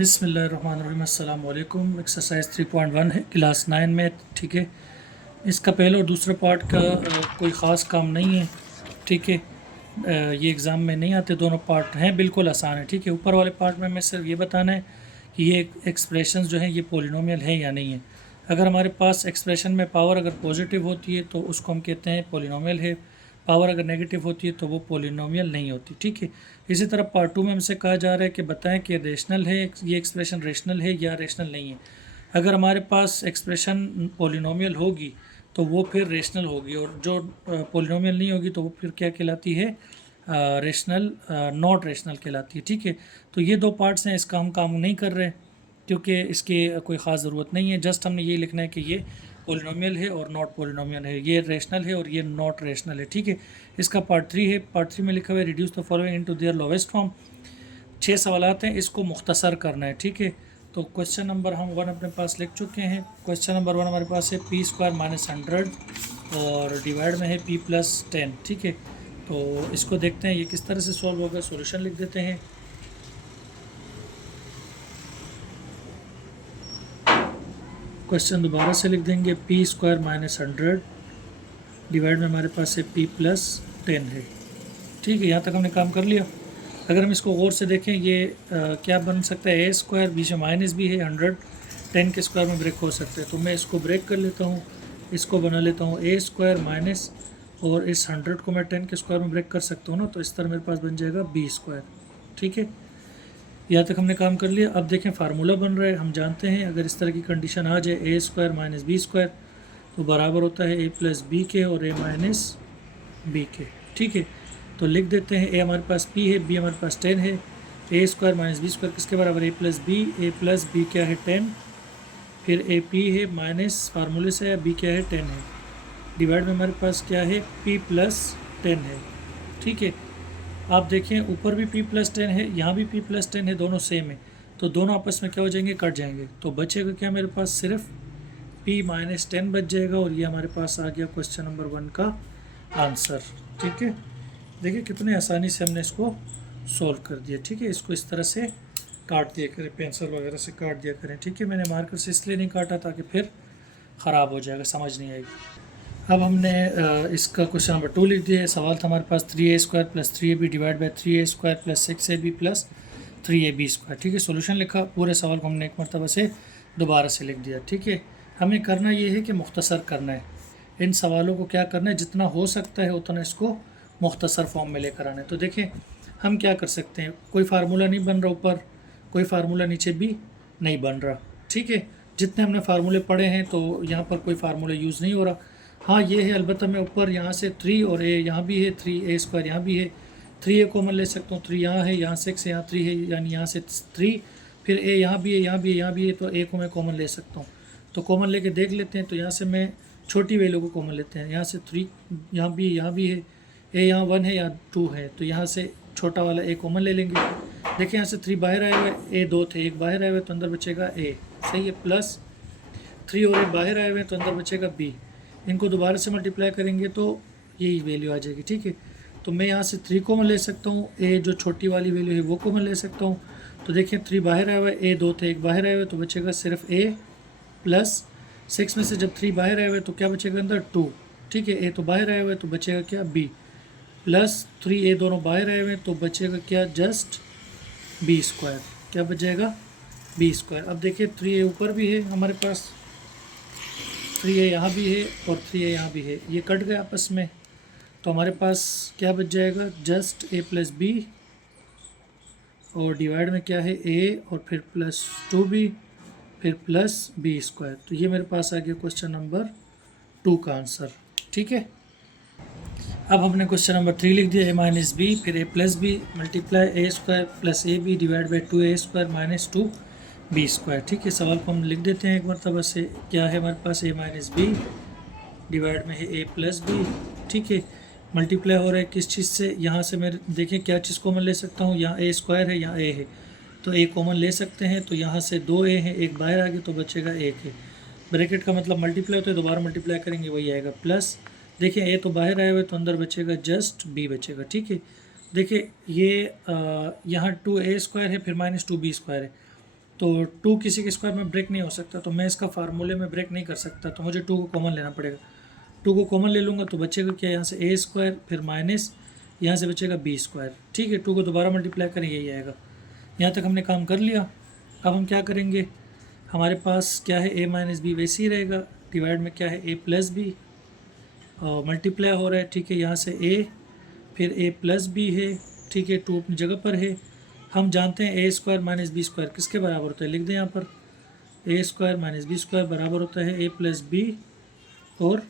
बिस्मिल्लाहिर्रहमानिर्रहीम। अस्सलाम वालेकुम। एक्सरसाइज 3.1 है, क्लास 9 में। ठीक है, इसका पहले और दूसरे पार्ट का कोई ख़ास काम नहीं है। ठीक है, ये एग्ज़ाम में नहीं आते, दोनों पार्ट हैं, बिल्कुल आसान है। ठीक है, ऊपर वाले पार्ट में हमें सिर्फ ये बताना है कि ये एक्सप्रेशंस जो हैं ये पॉलिनोमियल है या नहीं है। अगर हमारे पास एक्सप्रेशन में पावर अगर पॉजिटिव होती है तो उसको हम कहते हैं पॉलिनोमियल है, पावर अगर नेगेटिव होती है तो वो पॉलिनोमियल नहीं होती। ठीक है, इसी तरह पार्ट 2 में हमसे कहा जा रहा है कि बताएं कि रेशनल है, ये एक्सप्रेशन रेशनल है या रेशनल नहीं है। अगर हमारे पास एक्सप्रेशन पॉलिनोमियल होगी तो वो फिर रेशनल होगी, और जो पॉलिनोमियल नहीं होगी तो वो फिर क्या कहलाती है, रेशनल नॉट रेशनल कहलाती है। ठीक है, तो ये दो पार्ट्स हैं, इसका हम काम नहीं कर रहे क्योंकि इसकी कोई ख़ास ज़रूरत नहीं है। जस्ट हमने ये लिखना है कि ये पॉलिनोमियल है और नॉट पॉलिनोमियल है, ये रेशनल है और ये नॉट रेशनल है। ठीक है, इसका पार्ट 3 है। पार्ट 3 में लिखा हुआ है reduce the following into their lowest form. 6 सवालात हैं, इसको मुख्तसर करना है। ठीक है, तो क्वेश्चन नंबर हम 1 अपने पास लिख चुके हैं। क्वेश्चन नंबर 1 हमारे पास है पी स्क्वायर माइनस 100 और डिवाइड में है पी प्लस 10। ठीक है, तो इसको देखते हैं ये किस तरह से सॉल्व होगा। सॉल्यूशन लिख देते हैं। क्वेश्चन दोबारा से लिख देंगे, पी स्क्वायर माइनस 100 डिवाइड में हमारे पास है पी प्लस 10 है। ठीक है, यहाँ तक हमने काम कर लिया। अगर हम इसको गौर से देखें, ये क्या बन सकता है, ए स्क्वायर, बीच में माइनस भी है, 100 10 के स्क्वायर में ब्रेक हो सकता है। तो मैं इसको ब्रेक कर लेता हूँ, इसको बना लेता हूँ ए स्क्वायर माइनस, और इस 100 को मैं 10 के स्क्वायर में ब्रेक कर सकता हूँ ना, तो इस तरह मेरे पास बन जाएगा बी स्क्वायर। ठीक है, यहाँ तक हमने काम कर लिया। अब देखें फार्मूला बन रहा है। हम जानते हैं अगर इस तरह की कंडीशन आ जाए, ए स्क्वायर माइनस बी स्क्वायर तो बराबर होता है ए प्लस बी के और ए माइनस बी के। ठीक है, तो लिख देते हैं, ए हमारे पास पी है, बी हमारे पास 10 है। ए स्क्वायर माइनस बी स्क्वायर किसके बराबर, ए प्लस बी। ए प्लस बी क्या है 10, फिर ए पी है माइनस फार्मूले से बी क्या है 10 है, डिवाइड में हमारे पास क्या है पी प्लस 10 है। ठीक है, आप देखें ऊपर भी p प्लस 10 है, यहाँ भी p प्लस 10 है, दोनों सेम है, तो दोनों आपस में क्या हो जाएंगे, कट जाएंगे। तो बचेगा क्या मेरे पास, सिर्फ p माइनस 10 बच जाएगा, और ये हमारे पास आ गया क्वेश्चन नंबर 1 का आंसर। ठीक है, देखिए कितने आसानी से हमने इसको सॉल्व कर दिया। ठीक है, इसको इस तरह से काट दिया करें, पेंसिल वगैरह से काट दिया करें। ठीक है, मैंने मार्कर से इसलिए नहीं काटा ताकि फिर ख़राब हो जाएगा, समझ नहीं आएगी। अब हमने इसका क्वेश्चन नंबर 2 लिख दिया है। सवाल था हमारे पास 3a square plus 3ab divide by 3a square plus 6ab plus 3ab square. ठीक है, सॉल्यूशन लिखा, पूरे सवाल को हमने एक मरतबा से दोबारा से लिख दिया। ठीक है, हमें करना ये है कि मुख्तसर करना है इन सवालों को, क्या करना है, जितना हो सकता है उतना इसको मुख्तसर फॉर्म में लेकर आना है। तो देखें हम क्या कर सकते हैं, कोई फार्मूला नहीं बन रहा ऊपर, कोई फार्मूला नीचे भी नहीं बन रहा। ठीक है, जितने हमने फार्मूले पढ़े हैं तो यहाँ पर कोई फार्मूला यूज़ नहीं हो रहा। हाँ ये है, अलबत्ता मैं ऊपर यहाँ से 3 और ए यहाँ भी है, 3a स्क्वायर यहाँ भी है, 3a कॉमन ले सकता हूँ, 3 यहाँ है, यहाँ 6 है, यहाँ 3 है, यानी यहाँ से 3, फिर a यहाँ भी है, यहाँ भी है, यहाँ भी है, तो a को मैं कॉमन ले सकता हूँ। तो कॉमन लेके देख लेते हैं। तो यहाँ से मैं छोटी वैल्यू को कॉमन लेते हैं, यहाँ से 3 यहाँ भी है, यहाँ भी है, a यहाँ 1 है, यहाँ 2 है, तो यहाँ से छोटा वाला a कॉमन ले लेंगे। देखिए यहाँ से 3 बाहर आए हुए, a 2 थे, एक बाहर आए हुए, तो अंदर बचेगा a, सही है, प्लस 3 और 1 बाहर आए हुए, तो अंदर बचेगा b। इनको दोबारा से मल्टीप्लाई करेंगे तो यही वैल्यू आ जाएगी। ठीक है, तो मैं यहाँ से 3 कॉमन ले सकता हूँ, ए जो छोटी वाली वैल्यू है वो कॉमन ले सकता हूँ। तो देखिए 3 बाहर आया हुआ है, ए 2 थे, एक बाहर आया हुआ है, तो बचेगा सिर्फ ए, प्लस 6 में से जब 3 बाहर आया हुआ है तो क्या बचेगा अंदर 2। ठीक है, ए तो बाहर आया हुआ है तो बचेगा क्या बी, प्लस 3 ए दोनों बाहर आए हुए हैं तो बचेगा क्या, जस्ट बी स्क्वायर। क्या बचेगा, बी स्क्वायर। अब देखिए 3 ए ऊपर भी है हमारे पास, 3a यहाँ भी है और 3a यहाँ भी है, ये कट गए आपस में, तो हमारे पास क्या बच जाएगा, जस्ट a प्लस बी, और डिवाइड में क्या है a और फिर प्लस 2b, फिर प्लस बी स्क्वायर। तो ये मेरे पास आ गया क्वेश्चन नंबर 2 का आंसर। ठीक है, अब हमने क्वेश्चन नंबर 3 लिख दिया, a माइनस बी, फिर a plus B multiply a square plus A B divide by 2a square minus 2b square. ठीक है, सवाल को हम लिख देते हैं एक मरतबा से। क्या है हमारे पास, a माइनस बी डिवाइड में है a प्लस बी। ठीक है, मल्टीप्लाई हो रहा है किस चीज़ से, यहाँ से मैं देखें क्या चीज़ कॉमन ले सकता हूँ, यहाँ a स्क्वायर है, यहाँ a है, तो a कॉमन ले सकते हैं। तो यहाँ से 2a है, एक बाहर आ गया तो बचेगा 1 है। ब्रैकेट का मतलब मल्टीप्लाई होता है, दोबारा मल्टीप्लाई करेंगे वही आएगा, प्लस देखिए a तो बाहर आया हुआ है तो अंदर बचेगा जस्ट b बचेगा। ठीक है, देखिए ये यहाँ 2a स्क्वायर है, फिर माइनस 2b स्क्वायर है, तो 2 किसी के स्क्वायर में ब्रेक नहीं हो सकता, तो मैं इसका फार्मूले में ब्रेक नहीं कर सकता, तो मुझे 2 को कॉमन लेना पड़ेगा। 2 को कॉमन ले लूँगा तो बचेगा क्या, यहाँ से ए स्क्वायर फिर माइनस यहाँ से बचेगा बी स्क्वायर। ठीक है, 2 को दोबारा मल्टीप्लाई करें यही आएगा। यहाँ तक हमने काम कर लिया। अब हम क्या करेंगे, हमारे पास क्या है, ए माइनस बी वैसे ही रहेगा, डिवाइड में क्या है ए प्लस बी, और मल्टीप्लाई हो रहा है। ठीक है, यहाँ से ए फिर ए प्लस बी है। ठीक है, 2 अपनी जगह पर है। हम जानते हैं ए स्क्वायर माइनस बी स्क्वायर किसके बराबर होता है, लिख दें यहाँ पर, ए स्क्वायर माइनस बी स्क्वायर बराबर होता है ए प्लस बी और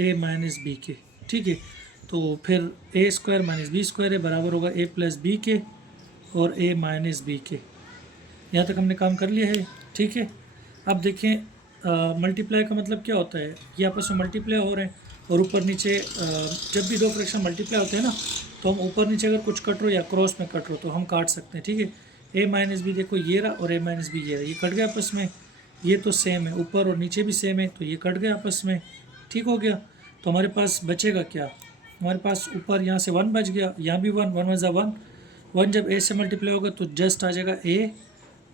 ए माइनस बी के। ठीक है, तो फिर ए स्क्वायर माइनस बी स्क्वायर है बराबर होगा ए प्लस बी के और ए माइनस बी के। यहाँ तक हमने काम कर लिया है। ठीक है, अब देखें मल्टीप्लाई का मतलब क्या होता है, ये आपस में मल्टीप्लाई हो रहे हैं और ऊपर नीचे जब भी दो फ्रैक्शन मल्टीप्लाई होते हैं ना, तो हम ऊपर नीचे अगर कुछ कट रो या क्रॉस में कट रो तो हम काट सकते हैं। ठीक है, ए माइनस बी देखो ये रहा और ए माइनस बी ये रहा, ये कट गया आपस में, ये तो सेम है, ऊपर और नीचे भी सेम है, तो ये कट गया आपस में। ठीक हो गया, तो हमारे पास बचेगा क्या, हमारे पास ऊपर यहाँ से 1 बच गया, यहाँ भी 1, 1 वन ज़ा 1, 1 जब ए से मल्टीप्लाई होगा तो जस्ट आ जाएगा ए,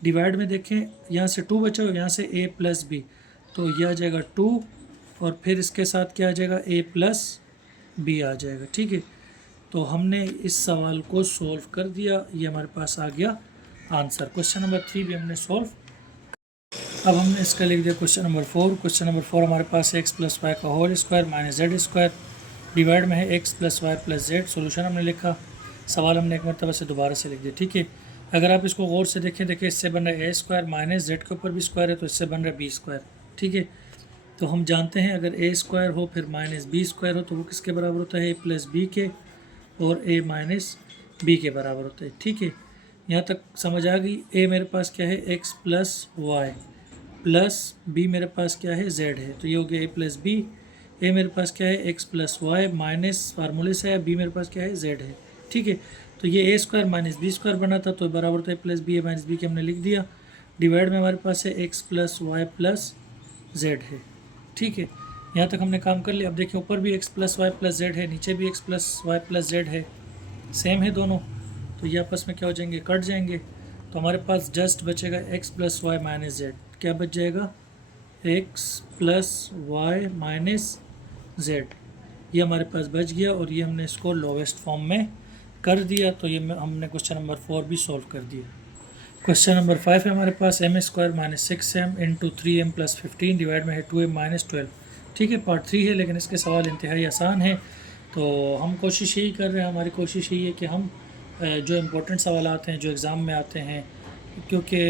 डिवाइड में देखें यहाँ से 2 बचा और यहाँ से ए प्लस बी, तो ये आ जाएगा 2 और फिर इसके साथ क्या आ जाएगा, ए प्लस बी आ जाएगा। ठीक है, तो हमने इस सवाल को सॉल्व कर दिया, ये हमारे पास आ गया आंसर। क्वेश्चन नंबर 3 भी हमने सॉल्व। अब हमने इसका लिख दिया क्वेश्चन नंबर 4। क्वेश्चन नंबर 4 हमारे पास एक्स प्लस वाई का whole square minus Z square, divide में है X plus Y plus Z. Solution हमने लिखा, सवाल हमने एक मरतबा से दोबारा से लिख दिया। ठीक है, अगर आप इसको गौर से देखें, देखिए इससे बन रहा है ए स्क्वायर माइनस जेड के ऊपर भी स्क्वायर है, तो इससे बन रहा है बी स्क्वायर। ठीक है, तो हम जानते हैं अगर ए स्क्वायर हो फिर माइनस बी स्क्वायर हो तो वो किसके बराबर होता है, ए प्लस बी के और ए माइनस बी के बराबर होता है। ठीक है, यहाँ तक समझ आ गई। ए मेरे पास क्या है, X plus Y plus B मेरे पास क्या है, जेड है, तो ये हो गया ए प्लस बी। ए मेरे पास क्या है, एक्स प्लस वाई माइनस फार्मूले से है, बी मेरे पास क्या है, जेड है। ठीक है, तो ये A square minus B square बना था, तो बराबर होता है plus B A minus B के, हमने लिख दिया। डिवाइड में हमारे पास है X plus Y plus Z है। ठीक है, यहाँ तक हमने काम कर लिया। अब देखिए ऊपर भी X plus Y plus Z है, नीचे भी X plus Y plus Z है, सेम है दोनों, तो ये आपस में क्या हो जाएंगे, कट जाएंगे। तो हमारे पास जस्ट बचेगा X plus Y minus Z. क्या बच जाएगा, X plus Y minus Z, ये हमारे पास बच गया और ये हमने इसको लोवेस्ट फॉर्म में कर दिया। तो ये हमने क्वेश्चन नंबर 4 भी सॉल्व कर दिया। क्वेश्चन नंबर 5 है हमारे पास, M square minus 6m into 3m plus 15, divide में है 2m माइनस 12। ठीक है, पार्ट 3 है, लेकिन इसके सवाल इंतहाई आसान है, तो हम कोशिश यही कर रहे हैं, हमारी कोशिश यही है कि हम जो इम्पोर्टेंट सवाल आते हैं जो एग्ज़ाम में आते हैं, क्योंकि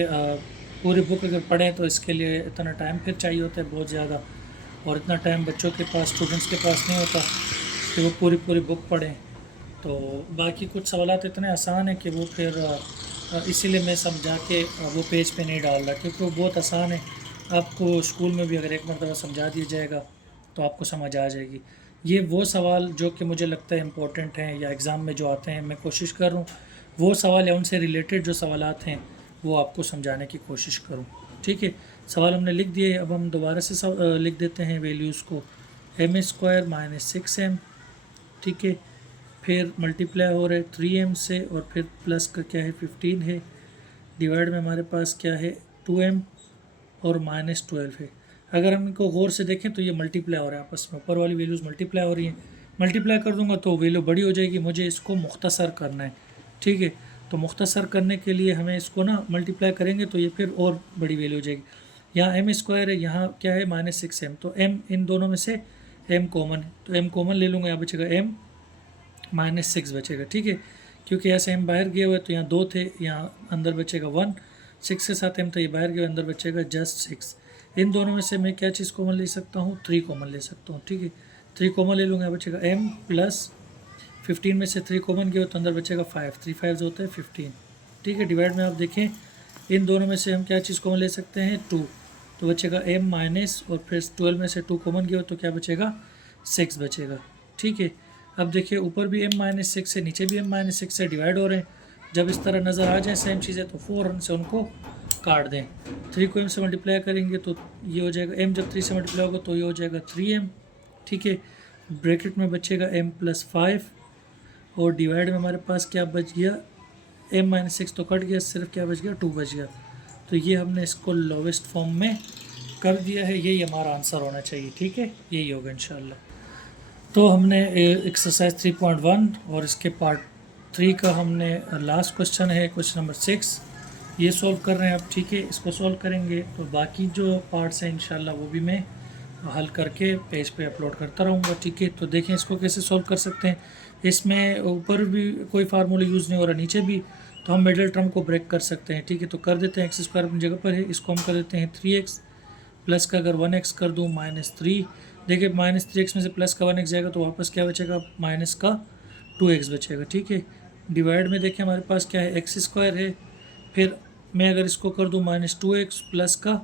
पूरी बुक अगर पढ़ें तो इसके लिए इतना टाइम फिर चाहिए होता है बहुत ज़्यादा, और इतना टाइम बच्चों के पास, स्टूडेंट्स के पास नहीं होता कि वो पूरी बुक पढ़ें। तो बाकी कुछ सवालात इतने आसान हैं कि वो फिर इसीलिए मैं समझा के वो पेज पे नहीं डाल रहा, क्योंकि वो बहुत आसान है। आपको स्कूल में भी अगर एक मरतबा समझा दिया जाएगा तो आपको समझ आ जाएगी। ये वो सवाल जो कि मुझे लगता है इम्पोर्टेंट हैं या एग्ज़ाम में जो आते हैं, मैं कोशिश कर रहा हूँ वो सवाल या उनसे रिलेटेड जो सवालात हैं वो आपको समझाने की कोशिश करूँ। ठीक है, सवाल हमने लिख दिए, अब हम दोबारा से लिख देते हैं वैल्यूज़ को। एम स्क्वायर माइनस 6m, ठीक है, फिर मल्टीप्लाई हो रहा है 3m से और फिर प्लस का क्या है 15 है, डिवाइड में हमारे पास क्या है 2m और माइनस 12 है। अगर हम इनको गौर से देखें तो ये मल्टीप्लाई हो रहा है आपस में, ऊपर वाली वैल्यूज़ मल्टीप्लाई हो रही हैं। मल्टीप्लाई कर दूंगा तो वैल्यू बड़ी हो जाएगी, मुझे इसको मुख्तसर करना है। ठीक है, तो मुख्तसर करने के लिए हमें इसको ना मल्टीप्लाई करेंगे तो ये फिर और बड़ी वैल्यू हो जाएगी। यहाँ एम स्क्वायर है, यहाँ क्या है माइनस 6m, तो m इन दोनों में से m कॉमन है, तो m कॉमन ले लूँगा, यहाँ बचेगा m माइनस 6 बचेगा। ठीक है, क्योंकि यहाँ से m बाहर गए हुए तो यहाँ 2 थे, यहाँ अंदर बचेगा 1, 6 के साथ m तो ये बाहर गया, अंदर बचेगा जस्ट 6। इन दोनों में से मैं क्या चीज़ कॉमन ले सकता हूँ, 3 कॉमन ले सकता हूँ। ठीक है, 3 कॉमन ले लूँगा, बचेगा m प्लस 15 में से 3 कॉमन गया तो अंदर बचेगा 5, 3 5 होता है 15। ठीक है, डिवाइड में आप देखें इन दोनों में से हम क्या चीज़ कॉमन ले सकते हैं, 2, तो बचेगा m माइनस और फिर 12 में से 2 कॉमन गया तो क्या बचेगा 6 बचेगा। ठीक है, अब देखिए ऊपर भी m माइनस 6 है, नीचे भी m माइनस 6 से डिवाइड हो रहे हैं। जब इस तरह नज़र आ जाए सेम चीज़ें तो फ़ौरन से उनको काट दें। 3 को m से मल्टीप्लाई करेंगे तो ये हो जाएगा, m जब 3 से मल्टीप्लाई होगा तो ये हो जाएगा 3m। ठीक है, ब्रैकेट में बचेगा m प्लस 5 और डिवाइड में हमारे पास क्या बच गया, m माइनस 6 तो कट गया, सिर्फ क्या बच गया 2 बच गया। तो तो ये हमने इसको लोवेस्ट फॉर्म में कर दिया है, यही हमारा आंसर होना चाहिए। ठीक है, यही होगा इंशाल्लाह। तो हमने एक्सरसाइज 3.1 और इसके पार्ट 3 का हमने लास्ट क्वेश्चन है क्वेश्चन नंबर 6, ये सॉल्व कर रहे हैं अब। ठीक है, इसको सॉल्व करेंगे तो बाकी जो पार्ट्स हैं इंशाल्लाह वो भी मैं हल करके पेज पे अपलोड करता रहूँगा। ठीक है, तो देखें इसको कैसे सॉल्व कर सकते हैं। इसमें ऊपर भी कोई फार्मूला यूज़ नहीं हो रहा, नीचे भी, तो हम मिडिल टर्म को ब्रेक कर सकते हैं। ठीक है, तो कर देते हैं, x² अपनी जगह पर है, इसको हम कर देते हैं 3x प्लस का अगर 1x कर दूँ -3। देखिए -3x में से प्लस का 1x जाएगा तो वापस क्या बचेगा, माइनस का 2x बचेगा। ठीक है, डिवाइड में देखिए हमारे पास क्या है, x² है, फिर मैं अगर इसको कर दूँ -2x प्लस का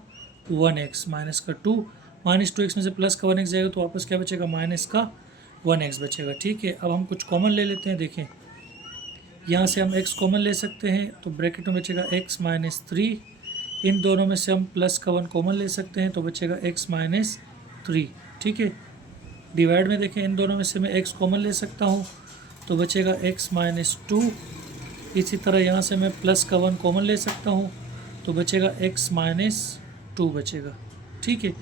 1x माइनस का 2, -2x में से प्लस का 1x जाएगा तो वापस क्या बचेगा, माइनस का 1x बचेगा। ठीक है, अब हम कुछ कॉमन ले लेते हैं। देखें यहाँ से हम x कॉमन ले सकते हैं, तो ब्रैकेट में बचेगा x -3, इन दोनों में से हम प्लस का 1 कॉमन ले सकते हैं तो बचेगा x -3। ठीक है, डिवाइड में देखें इन दोनों में से मैं x कॉमन ले सकता हूँ तो बचेगा x -2। इसी तरह यहाँ से मैं प्लस का 1 कॉमन ले सकता हूँ तो बचेगा x -2 बचेगा। ठीक है,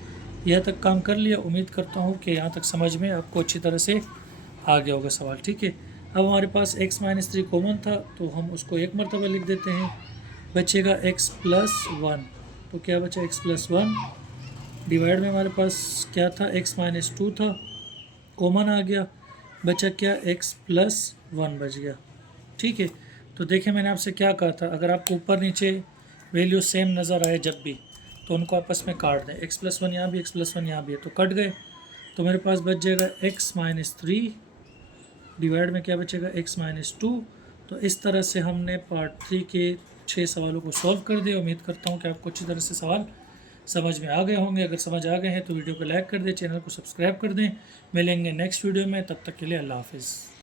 यह तक काम कर लिया। उम्मीद करता हूँ कि यहाँ तक समझ में आपको अच्छी तरह से आ गया होगा सवाल। ठीक है, अब हमारे पास x -3 कॉमन था तो हम उसको एक मरतबा लिख देते हैं, बचेगा x + 1। तो क्या बचा, x + 1। डिवाइड में हमारे पास क्या था, x -2 था, कॉमन आ गया, बचा क्या, x + 1 बच गया। ठीक है, तो देखिए मैंने आपसे क्या कहा था, अगर आपको ऊपर नीचे वैल्यू सेम नज़र आए जब भी, तो उनको आपस में काट दें। x + 1 यहाँ भी, x + 1 यहाँ भी है, तो कट गए, तो मेरे पास बच जाएगा x -3, डिवाइड में क्या बचेगा, x -2। तो इस तरह से हमने पार्ट 3 के 6 सवालों को सॉल्व कर दिया। उम्मीद करता हूँ कि आपको अच्छी तरह से सवाल समझ में आ गए होंगे। अगर समझ आ गए हैं तो वीडियो को लाइक कर दें, चैनल को सब्सक्राइब कर दें। मिलेंगे नेक्स्ट वीडियो में, तब तक के लिए अल्लाह हाफिज़।